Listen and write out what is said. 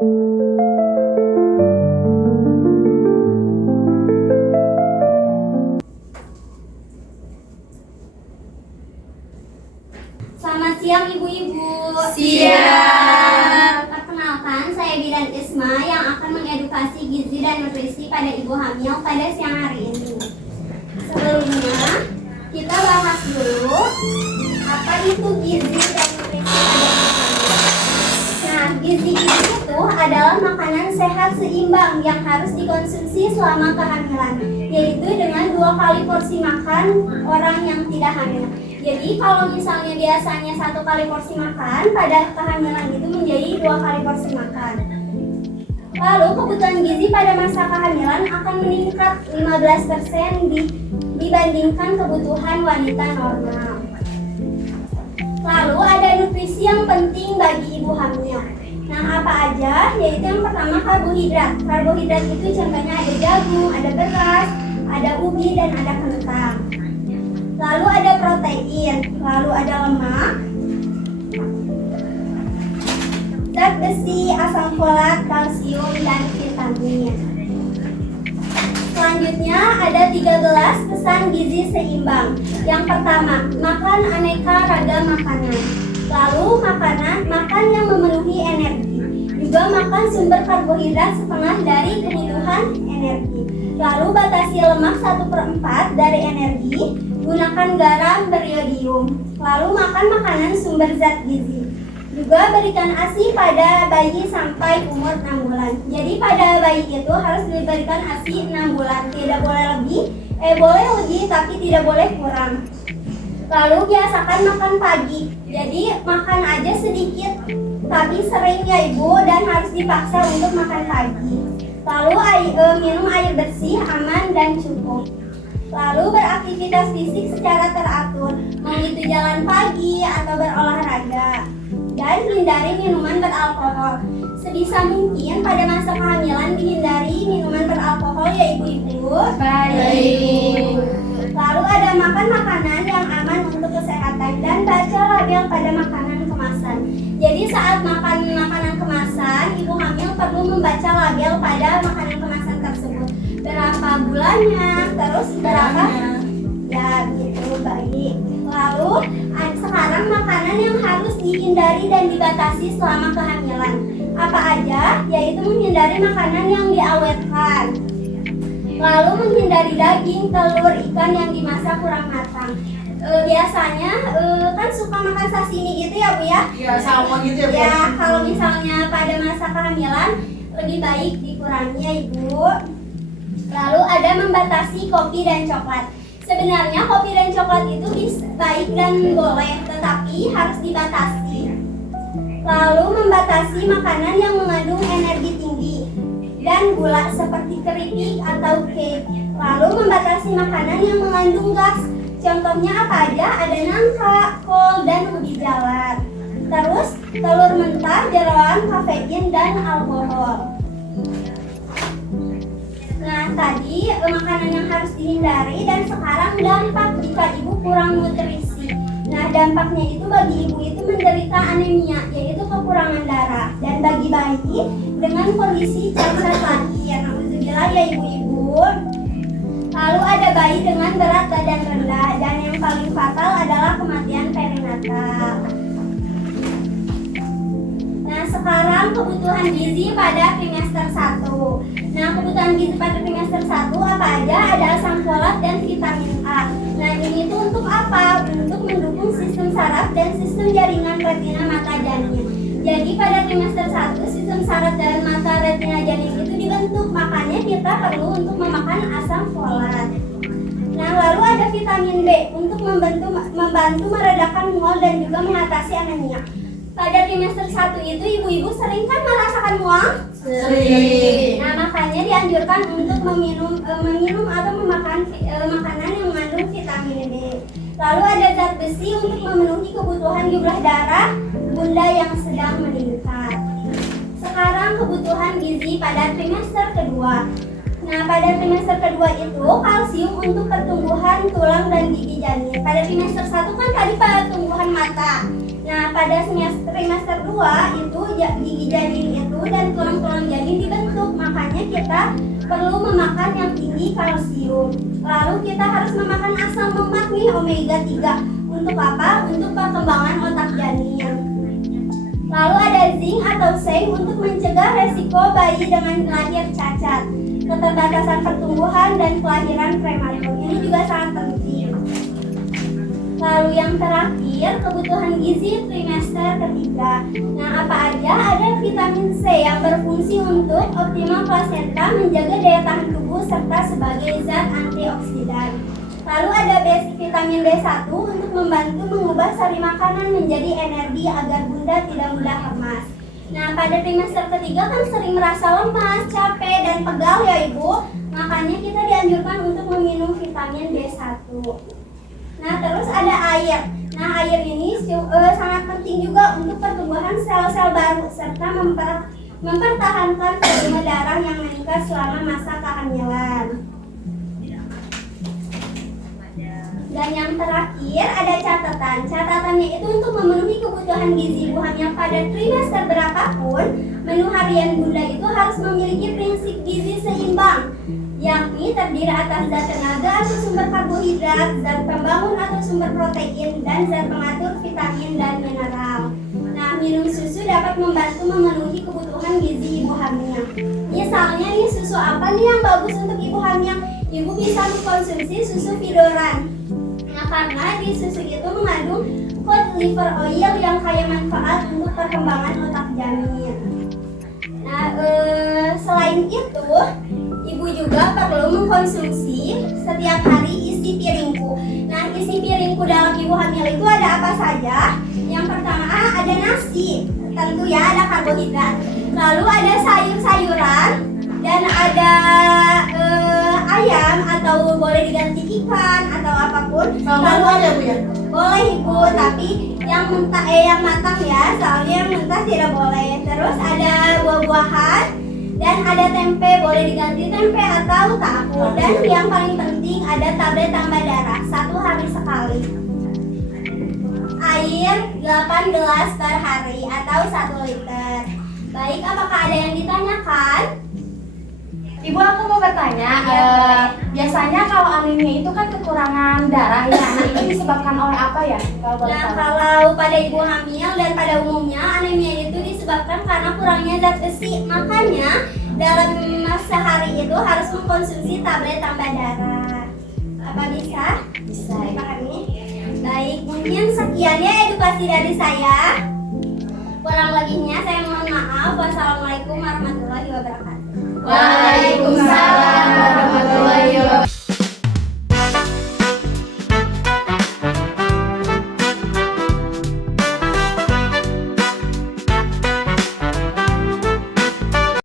Selamat siang ibu-ibu. Siang. Perkenalkan, saya Bidan Isma yang akan mengedukasi gizi dan nutrisi pada ibu hamil pada siang hari ini. Sebelumnya, kita bahas dulu apa itu gizi dan nutrisi pada ibu hamil. Nah, gizi itu adalah makanan sehat seimbang yang harus dikonsumsi selama kehamilan, yaitu dengan 2 kali porsi makan orang yang tidak hamil. Jadi kalau misalnya biasanya 1 kali porsi makan, pada kehamilan itu menjadi 2 kali porsi makan. Lalu kebutuhan gizi pada masa kehamilan akan meningkat 15% dibandingkan kebutuhan wanita normal. Lalu ada nutrisi yang penting bagi ibu hamil. Nah, apa aja? Yaitu yang pertama karbohidrat. Karbohidrat itu contohnya ada jagung, ada beras, ada ubi, dan ada kentang. Lalu ada protein, lalu ada lemak, zat besi, asam folat, kalsium, dan vitamin. Selanjutnya ada 13 pesan gizi seimbang. Yang pertama, makan aneka ragam makanan. Lalu makan yang memenuhi energi. Juga makan sumber karbohidrat setengah dari kebutuhan energi. Lalu batasi lemak 1/4 dari energi. Gunakan garam beriodium. Lalu makan makanan sumber zat gizi. Juga berikan ASI pada bayi sampai umur 6 bulan. Jadi pada bayi itu harus diberikan ASI 6 bulan. Tidak boleh lebih, boleh lebih tapi tidak boleh kurang. Lalu biasakan makan pagi. Jadi makan aja sedikit tapi sering ya ibu, dan harus dipaksa untuk makan pagi. Lalu minum air bersih, aman, dan cukup. Lalu beraktivitas fisik secara teratur, mau itu jalan pagi atau berolahraga. Dan hindari minuman beralkohol. Sebisa mungkin pada masa kehamilan dihindari minuman beralkohol ya ibu-ibu. Baik. Lalu ada makan makanan yang aman untuk kesehatan dan baca label pada makanan kemasan. Jadi saat makan makanan kemasan, ibu hamil perlu membaca label pada makanan kemasan tersebut. Berapa bulannya, terus berapa ya gitu, baik. Lalu sekarang makanan yang harus dihindari dan dibatasi selama kehamilan. Apa aja? Yaitu menghindari makanan yang diawetkan. Lalu menghindari daging, telur, ikan yang dimasak kurang matang. Biasanya kan suka makan sashimi gitu ya Bu ya? Iya, salmon gitu ya Bu. Ya, kalau misalnya pada masa kehamilan lebih baik dikurangi ya Ibu. Lalu ada membatasi kopi dan coklat. Sebenarnya kopi dan coklat itu baik dan boleh, tetapi harus dibatasi. Lalu membatasi makanan yang mengandung energi tinggi dan gula seperti keripik atau cake. Lalu membatasi makanan yang mengandung gas. Contohnya apa aja? Ada nangka, kol, dan ubi jalar. Terus telur mentah, jeroan, kafein, dan alkohol. Nah, tadi makanan yang harus dihindari, dan sekarang dampak jika ibu kurang nutrisi. Nah, dampaknya itu bagi ibu itu menderita anemia, yaitu kekurangan darah. Dan bagi bayi dengan kondisi cacat lagi, ya alhamdulillah ya ibu-ibu. Lalu ada bayi dengan berat badan rendah, dan yang paling fatal adalah kematian perinatal. Nah, sekarang kebutuhan gizi pada trimester 1. Nah, kebutuhan gizi pada trimester 1 apa aja? Ada asam folat dan vitamin A. Nah, ini tuh untuk apa? Untuk mendukung sistem saraf dan sistem jaringan retina mata janin. Jadi pada trimester 1 sistem saraf dan mata retina janin itu dibentuk, makanya kita perlu untuk memakan asam folat. Nah, lalu ada vitamin B untuk membantu meredakan mual dan juga mengatasi anemia. Pada trimester 1 itu ibu-ibu sering kan merasakan mual? Sering. Nah, makanya dianjurkan untuk meminum atau memakan makanan yang mengandung vitamin B. Lalu ada zat besi untuk memenuhi kebutuhan jumlah darah bunda yang sedang meningkat. Sekarang kebutuhan gizi pada trimester kedua. Nah, pada trimester kedua itu kalsium untuk pertumbuhan tulang dan gigi janin. Pada trimester 1 kan tadi pertumbuhan mata. Nah, pada trimester 2 itu gigi janin itu dan tulang-tulang janin dibentuk. Makanya kita perlu memakan yang tinggi kalsium. Lalu kita harus memakan asam lemak nih, omega 3. Untuk apa? Untuk perkembangan otak janin. Lalu ada zinc atau seng untuk mencegah resiko bayi dengan lahir cacat, keterbatasan pertumbuhan dan kelahiran prematur. Ini juga sangat penting. Lalu yang terakhir, kebutuhan gizi trimester ketiga. Nah, apa aja? Ada vitamin C yang berfungsi untuk optimal plasenta, menjaga daya tahan tubuh serta sebagai zat antioksidan. Lalu ada vitamin B1 untuk membantu mengubah sari makanan menjadi energi agar bunda tidak mudah lemas. Nah, pada trimester ketiga kan sering merasa lemas, capek, dan pegal ya ibu. Makanya kita dianjurkan untuk meminum vitamin B1. Nah, terus ada air. Nah, air ini sangat penting juga untuk pertumbuhan sel-sel baru serta mempertahankan volume darah yang meningkat selama masa kehamilan. Dan yang terakhir ada catatan. Catatannya itu untuk memenuhi kebutuhan gizi ibu hamil pada trimester berapapun, menu harian bunda itu harus memiliki prinsip gizi seimbang, yakni terdiri atas zat tenaga atau sumber karbohidrat, zat pembangun atau sumber protein, dan zat pengatur vitamin dan mineral. Nah, minum susu dapat membantu memenuhi kebutuhan gizi ibu hamil. Misalnya nih, susu apa nih yang bagus untuk ibu hamil? Ibu bisa mengkonsumsi susu Vidoran. Nah, karena di susu itu mengandung cod liver oil yang kaya manfaat untuk perkembangan otak janin. Nah, selain itu, ibu juga perlu mengkonsumsi setiap hari isi piringku. Nah, isi piringku dalam ibu hamil itu ada apa saja? Yang pertama ada nasi, tentu ya ada karbohidrat. Lalu ada sayur-sayuran dan ada ayam atau boleh diganti ikan atau apapun. Lalu ada bu ya? Boleh ibu, tapi yang mentah yang matang ya, soalnya yang mentah tidak boleh. Terus ada buah-buahan dan ada tempe, boleh diganti tempe atau tahu. Dan yang paling penting ada tablet tambah darah 1 hari sekali. Air 8 gelas per hari atau 1 liter. Baik, apakah ada yang ditanyakan? Ibu, aku mau bertanya, biasanya kalau anemia itu kan kekurangan darah ya, nah itu disebabkan oleh apa ya? Nah, kalau pada ibu hamil dan pada umumnya anemia itu disebabkan karena kurangnya zat besi. Makanya dalam sehari itu harus mengkonsumsi tablet tambah darah. Apa bisa? Bisa. Dipahami? Baik, mungkin sekian ya edukasi dari saya. Kurang lebihnya saya mohon maaf. Wassalamualaikum warahmatullahi wabarakatuh. Waalaikumsalam.